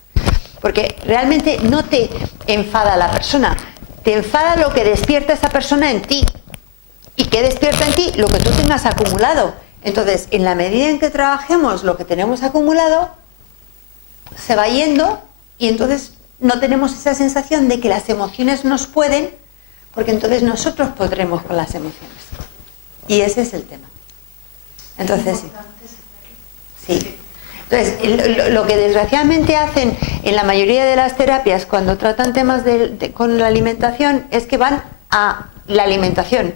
Porque realmente no te enfada la persona, te enfada lo que despierta esa persona en ti. ¿Y qué despierta en ti? Lo que tú tengas acumulado. Entonces, en la medida en que trabajemos lo que tenemos acumulado, se va yendo y entonces no tenemos esa sensación de que las emociones nos pueden, porque entonces nosotros podremos con las emociones. Y ese es el tema. Entonces, sí. Entonces, lo que desgraciadamente hacen en la mayoría de las terapias cuando tratan temas con la alimentación es que van a la alimentación,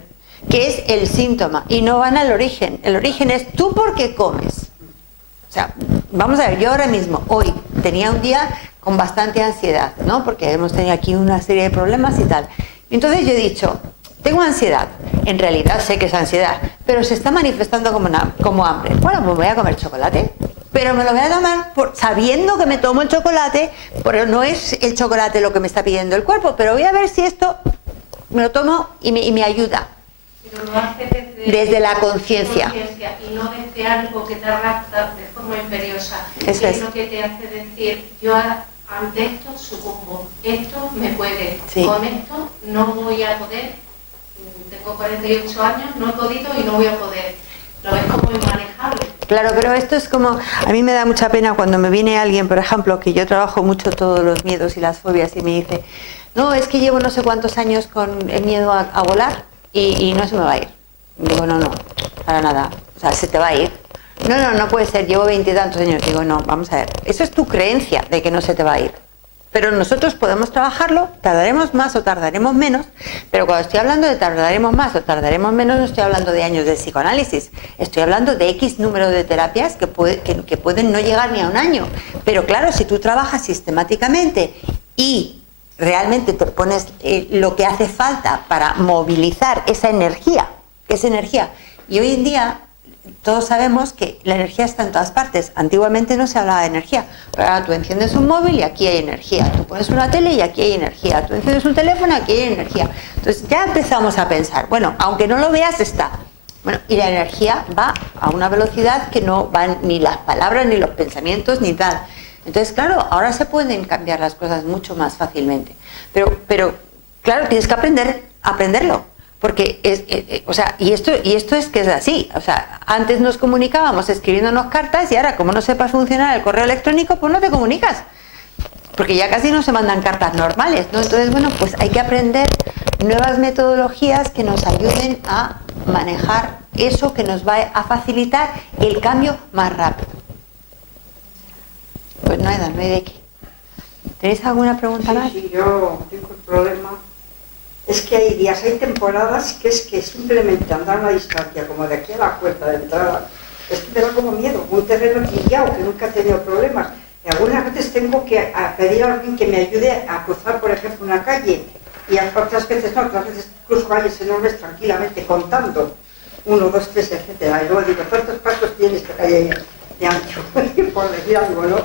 que es el síntoma, y no van al origen. El origen es tú por qué comes. O sea, vamos a ver, yo ahora mismo, hoy, tenía un día con bastante ansiedad, ¿no? Porque hemos tenido aquí una serie de problemas y tal. Entonces yo he dicho, tengo ansiedad, en realidad sé que es ansiedad, pero se está manifestando como hambre. Bueno, pues voy a comer chocolate, pero me lo voy a tomar sabiendo que me tomo el chocolate, pero no es el chocolate lo que me está pidiendo el cuerpo, pero voy a ver si esto me lo tomo y me ayuda. Pero lo hace desde la conciencia. Y no desde algo que te arrastra de forma imperiosa. Eso es lo que te hace decir, yo ante esto sucumbo, esto me puede, sí. Con esto no voy a poder, tengo 48 años, no he podido y no voy a poder. Lo ves como inmanejable. Claro, pero esto es como, a mí me da mucha pena cuando me viene alguien, por ejemplo, que yo trabajo mucho todos los miedos y las fobias y me dice, no, es que llevo no sé cuántos años con el miedo a volar y no se me va a ir. Digo, no, para nada, o sea, se te va a ir. No puede ser, llevo 20 y tantos años. Digo, no, vamos a ver, eso es tu creencia de que no se te va a ir. pero nosotros podemos trabajarlo, tardaremos más o tardaremos menos, pero cuando estoy hablando de tardaremos más o tardaremos menos, no estoy hablando de años de psicoanálisis, estoy hablando de X número de terapias que pueden no llegar ni a un año. Pero claro, si tú trabajas sistemáticamente y realmente te pones lo que hace falta para movilizar esa energía, y hoy en día todos sabemos que la energía está en todas partes. Antiguamente no se hablaba de energía, pero ahora tú enciendes un móvil y aquí hay energía, tú pones una tele y aquí hay energía, tú enciendes un teléfono y aquí hay energía. Entonces ya empezamos a pensar, bueno, aunque no lo veas, está. Bueno, y la energía va a una velocidad que no van ni las palabras, ni los pensamientos, ni tal. Entonces, claro, ahora se pueden cambiar las cosas mucho más fácilmente. Pero claro, tienes que aprenderlo. Porque o sea, y esto es que es así. O sea, antes nos comunicábamos escribiéndonos cartas y ahora, como no sepas funcionar el correo electrónico, pues no te comunicas. Porque ya casi no se mandan cartas normales, ¿no? Entonces, bueno, pues hay que aprender nuevas metodologías que nos ayuden a manejar eso, que nos va a facilitar el cambio más rápido. Pues no hay de qué. ¿Tenéis alguna pregunta más? Sí, yo tengo el problema. Es que hay días, hay temporadas que es que simplemente andar a una distancia, como de aquí a la puerta de entrada, es que me da como miedo, un terreno trillado, que nunca he tenido problemas. Y algunas veces tengo que pedir a alguien que me ayude a cruzar, por ejemplo, una calle, y otras veces no, otras veces cruzo calles enormes tranquilamente, contando, 1, 2, 3, etcétera. Y luego digo, ¿cuántos pasos tiene esta calle de ancho? Por decir algo, ¿no?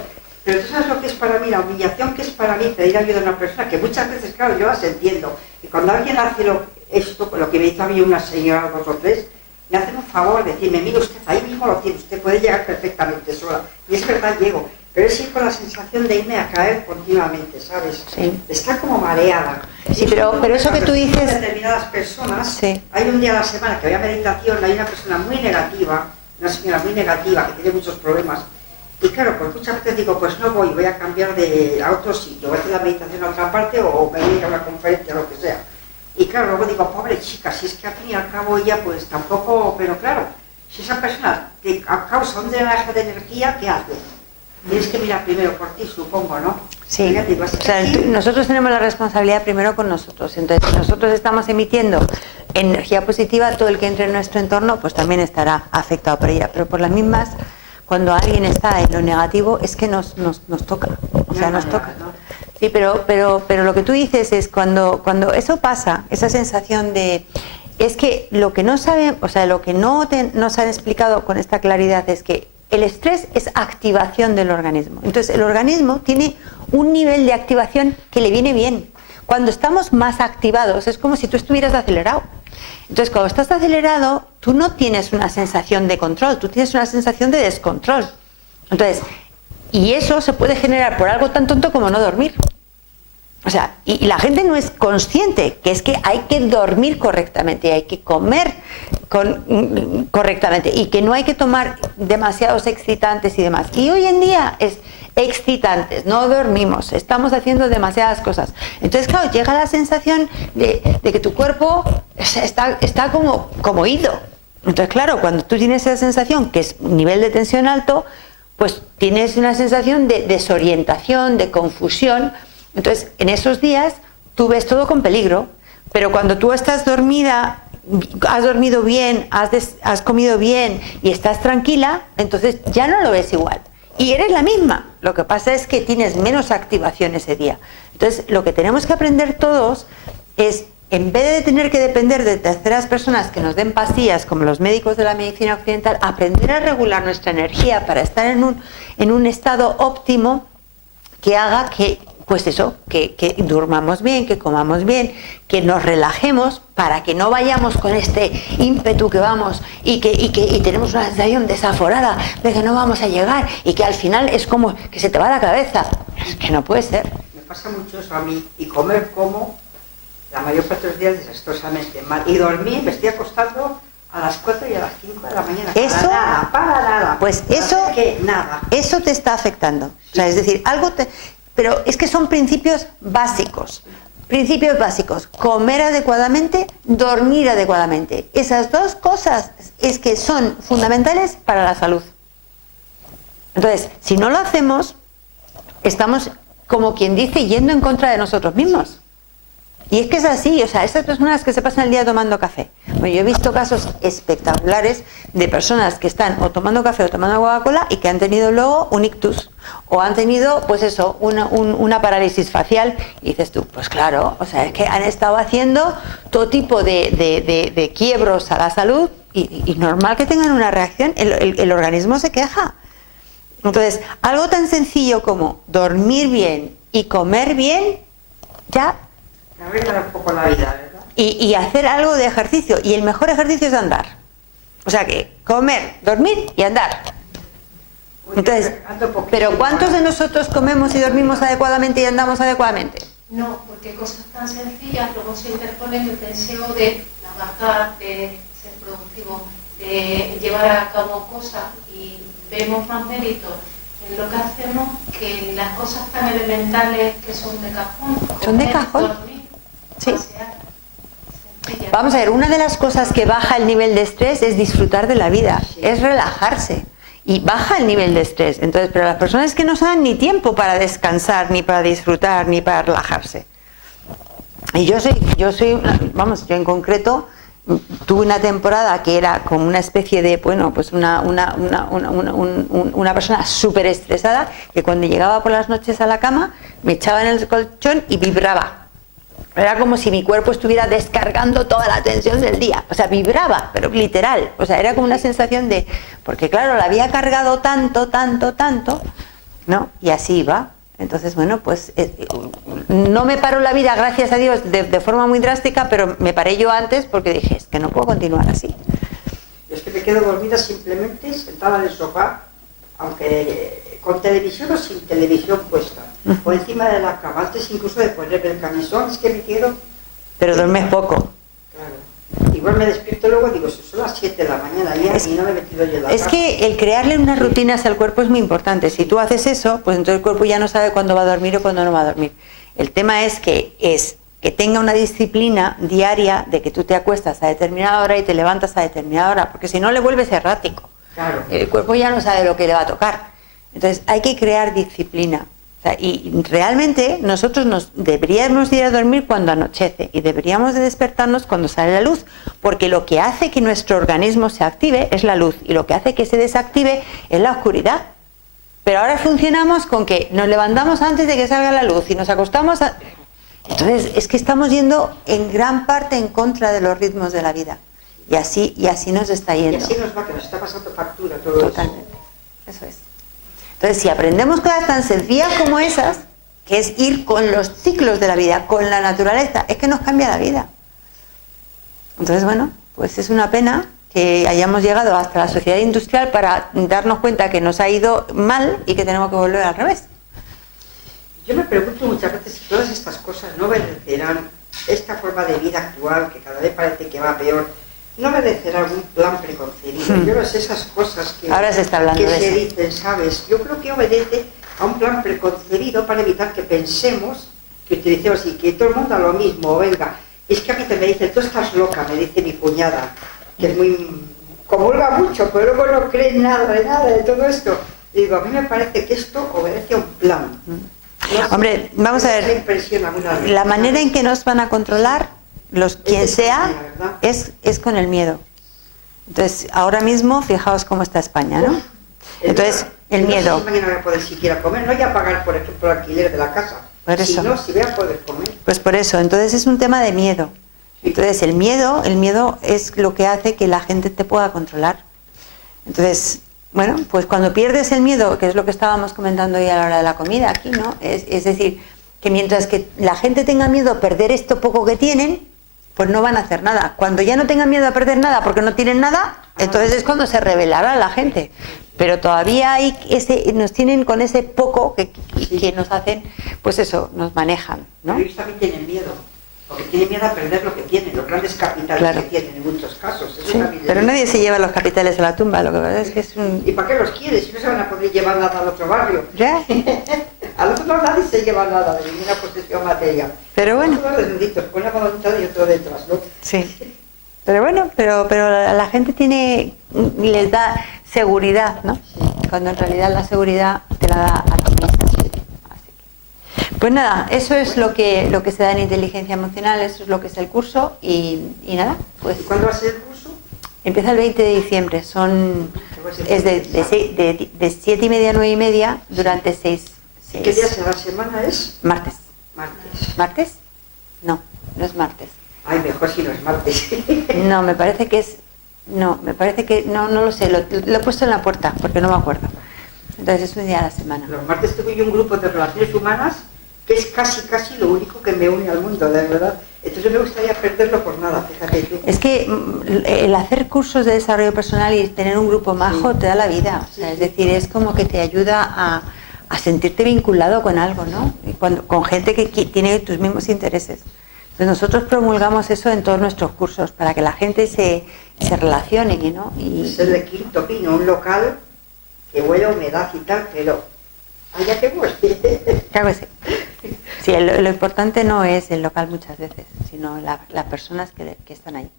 Pero tú sabes lo que es para mí, la humillación que es para mí pedir ayuda a una persona, que muchas veces, claro, yo las entiendo. Y cuando alguien hace esto, lo que me hizo a mí una señora, 2 o 3, me hacen un favor, decirme, mire usted, ahí mismo lo tiene, usted puede llegar perfectamente sola. Y es verdad, llego. Pero es ir con la sensación de irme a caer continuamente, ¿sabes? Sí. Está como mareada. Sí, pero eso que tú dices... Determinadas personas, sí. Hay un día a la semana que había meditación, hay una persona muy negativa, una señora muy negativa, que tiene muchos problemas. Y claro, pues muchas veces digo, pues no voy a cambiar a otro sitio, voy a hacer la meditación a otra parte o me voy a ir a una conferencia, lo que sea. Y claro, luego digo, pobre chica, si es que al fin y al cabo ella pues tampoco, pero claro, si esa persona te causa un drenaje de energía, ¿qué hace? Tienes que mirar primero por ti, supongo, ¿no? Sí, digo, o sea, nosotros tenemos la responsabilidad primero con nosotros, entonces si nosotros estamos emitiendo energía positiva, todo el que entre en nuestro entorno pues también estará afectado por ella, pero por las mismas... Cuando alguien está en lo negativo es que nos toca, o sea, nos toca. Sí, pero lo que tú dices es cuando eso pasa, esa sensación de... Es que lo que no saben, o sea, lo que nos han explicado con esta claridad es que el estrés es activación del organismo. Entonces, el organismo tiene un nivel de activación que le viene bien. Cuando estamos más activados es como si tú estuvieras acelerado. Entonces, cuando estás acelerado, tú no tienes una sensación de control, tú tienes una sensación de descontrol. Entonces, y eso se puede generar por algo tan tonto como no dormir. O sea, y la gente no es consciente que es que hay que dormir correctamente, hay que comer correctamente y que no hay que tomar demasiados excitantes y demás. Y hoy en día es excitantes, no dormimos, estamos haciendo demasiadas cosas. Entonces, claro, llega la sensación de que tu cuerpo está como ido. Entonces, claro, cuando tú tienes esa sensación, que es un nivel de tensión alto, pues tienes una sensación de desorientación, de confusión. Entonces, en esos días tú ves todo con peligro, pero cuando tú estás dormida, has dormido bien, has comido bien y estás tranquila, entonces ya no lo ves igual. Y eres la misma. Lo que pasa es que tienes menos activación ese día. Entonces, lo que tenemos que aprender todos es, en vez de tener que depender de terceras personas que nos den pastillas, como los médicos de la medicina occidental, aprender a regular nuestra energía para estar en un estado óptimo que haga que, pues eso, que durmamos bien, que comamos bien, que nos relajemos para que no vayamos con este ímpetu que vamos y tenemos una sensación desaforada de que no vamos a llegar y que al final es como que se te va la cabeza. Es que no puede ser. Me pasa mucho eso a mí, y comer como la mayor parte de los días desastrosamente mal, y dormir me estoy acostando a las 4 y a las 5 de la mañana. Eso, para nada. Pues eso te está afectando. O sea, es decir, pero es que son principios básicos. Principios básicos. Comer adecuadamente, dormir adecuadamente. Esas dos cosas es que son fundamentales para la salud. Entonces, si no lo hacemos, estamos como quien dice, yendo en contra de nosotros mismos. Y es que es así, o sea, esas personas que se pasan el día tomando café. Bueno, yo he visto casos espectaculares de personas que están o tomando café o tomando Coca-Cola y que han tenido luego un ictus o han tenido, pues eso, una parálisis facial. Y dices tú, pues claro, o sea, es que han estado haciendo todo tipo de quiebros a la salud y normal que tengan una reacción, el organismo se queja. Entonces, algo tan sencillo como dormir bien y comer bien, ya... Arregla un poco la vida, ¿verdad? Y hacer algo de ejercicio. Y el mejor ejercicio es andar. O sea que comer, dormir y andar. Entonces, pero ¿cuántos de nosotros comemos y dormimos adecuadamente y andamos adecuadamente? No, porque cosas tan sencillas luego se interponen el deseo de trabajar, de ser productivo, de llevar a cabo cosas y vemos más mérito en lo que hacemos que en las cosas tan elementales que son de cajón. ¿Son de cajón? Dormir, Sí. pasear, sencilla. Vamos a ver, una de las cosas que baja el nivel de estrés es disfrutar de la vida, es relajarse. Y baja el nivel de estrés. Entonces, pero las personas que no se dan ni tiempo para descansar, ni para disfrutar, ni para relajarse. Y yo en concreto tuve una temporada que era como una especie de, bueno, pues una persona súper estresada, que cuando llegaba por las noches a la cama me echaba en el colchón y vibraba. Era como si mi cuerpo estuviera descargando toda la tensión del día. O sea, vibraba, pero literal. O sea, era como una sensación de... Porque claro, la había cargado tanto, ¿no? Y así iba. Entonces, bueno, pues no me paró la vida, gracias a Dios, de forma muy drástica, pero me paré yo antes porque dije, es que no puedo continuar así. Es que me quedo dormida simplemente sentada en el sofá, aunque con televisión o sin televisión puesta, o encima de la cama, antes incluso de ponerme el camisón, es que me quedo... Pero duermes poco. Claro. Igual me despierto luego y digo, son las 7 de la mañana ya y no me he metido yo en la cama. Es que el crearle unas rutinas al cuerpo es muy importante. Si tú haces eso, pues entonces el cuerpo ya no sabe cuándo va a dormir o cuándo no va a dormir. El tema es que tenga una disciplina diaria de que tú te acuestas a determinada hora y te levantas a determinada hora, porque si no le vuelves errático. Claro. El cuerpo ya no sabe lo que le va a tocar. Entonces hay que crear disciplina. O sea, y realmente nosotros deberíamos ir a dormir cuando anochece y deberíamos de despertarnos cuando sale la luz, porque lo que hace que nuestro organismo se active es la luz y lo que hace que se desactive es la oscuridad. Pero ahora funcionamos con que nos levantamos antes de que salga la luz y nos acostamos Entonces es que estamos yendo en gran parte en contra de los ritmos de la vida y así nos está yendo. Y así nos va, que nos está pasando factura todo Totalmente. Eso es. Entonces, si aprendemos cosas tan sencillas como esas, que es ir con los ciclos de la vida, con la naturaleza, es que nos cambia la vida. Entonces, bueno, pues es una pena que hayamos llegado hasta la sociedad industrial para darnos cuenta que nos ha ido mal y que tenemos que volver al revés. Yo me pregunto muchas veces si todas estas cosas no obedecerán esta forma de vida actual, que cada vez parece que va peor, no obedecerá algún plan preconcebido. Yo no sé esas cosas que, ahora se está hablando que de se eso. dicen, ¿sabes? Yo creo que obedece a un plan preconcebido para evitar que pensemos, que utilicemos y que todo el mundo a lo mismo, venga. Es que a mí te me dicen, tú estás loca, me dice mi cuñada, que es muy... comulga mucho, pero luego no cree nada de todo esto. Y digo, a mí me parece que esto obedece a un plan. No sé, Hombre, vamos a ver, me impresiona algunas veces. la manera en que nos van a controlar quien sea es con el miedo. Entonces, ahora mismo, fijaos cómo está España, ¿no? Entonces, el miedo. No sé si mañana voy a poder siquiera comer, no voy a pagar, por ejemplo, el alquiler de la casa. Por eso. Si no, si voy a poder comer. Pues por eso, entonces es un tema de miedo. Entonces, el miedo es lo que hace que la gente te pueda controlar. Entonces, bueno, pues cuando pierdes el miedo, que es lo que estábamos comentando hoy a la hora de la comida aquí, ¿no? Es decir, que mientras que la gente tenga miedo a perder esto poco que tienen, pues no van a hacer nada. Cuando ya no tengan miedo a perder nada porque no tienen nada, entonces es cuando se rebelará la gente. Pero todavía hay nos tienen con ese poco que nos hacen, pues eso, nos manejan, ¿no? Pero ellos también tienen miedo, porque tienen miedo a perder lo que tienen, los grandes capitales Claro. que tienen en muchos casos. Eso Sí, también pero les- nadie se lleva los capitales a la tumba, lo que pasa es que es un... ¿Y para qué los quieres? Si no se van a poder llevar nada al otro barrio. ¿Ya? Al otro lado nadie se lleva nada de ninguna posesión material. Pero bueno. Todos los deditos, una voluntad y otro detrás, ¿no? Sí. Pero bueno, pero la gente les da seguridad, ¿no? Cuando en realidad la seguridad te la da a ti mismo. Así que, Pues nada, eso es lo que se da en inteligencia emocional, eso es lo que es el curso y nada, pues... ¿Y cuándo va a ser el curso? Empieza el 20 de diciembre, es de 7:30 a 9:30 durante 6. ¿Qué días de la semana es? Martes. Martes. ¿Martes? No, no es martes. Ay, mejor si no es martes. No, me parece que es... No, me parece que... No lo sé, lo he puesto en la puerta porque no me acuerdo. Entonces es un día a la semana. Los martes tengo yo un grupo de relaciones humanas que es casi lo único que me une al mundo, de verdad. Entonces me gustaría perderlo por nada, fíjate tú. Es que el hacer cursos de desarrollo personal y tener un grupo majo te da la vida. O sea, es decir, es como que te ayuda a sentirte vinculado con algo, ¿no? Y con gente que tiene tus mismos intereses. Entonces nosotros promulgamos eso en todos nuestros cursos para que la gente se relacione, ¿no? Es el de Quinto Pino, un local que huele a humedad y tal, pero allá que voy. Claro que sí. Sí, lo importante no es el local muchas veces, sino las personas que están ahí.